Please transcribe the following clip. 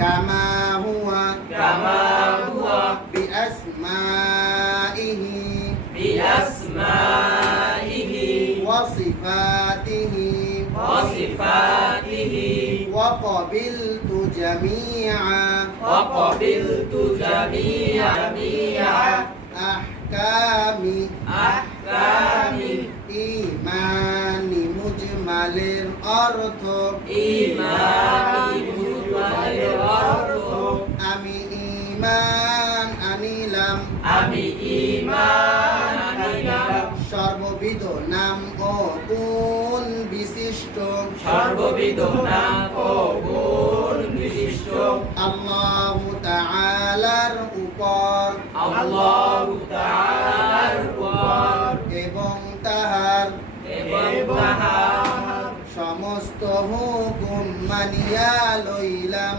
কামা হুয়া বিআসমাইহি ওয়া সিফাতিহি ওয়া ক্বাবিলতু জামিআ আহকামি ঈমানি মুজমালের অর্থ আমি ঈমান আনিলাম সর্ববিধ নাম ও গুণ বিশিষ্ট আল্লাহু তাআলার উপর এবং তাহার সমস্ত হুকুম মানিয়া লইলাম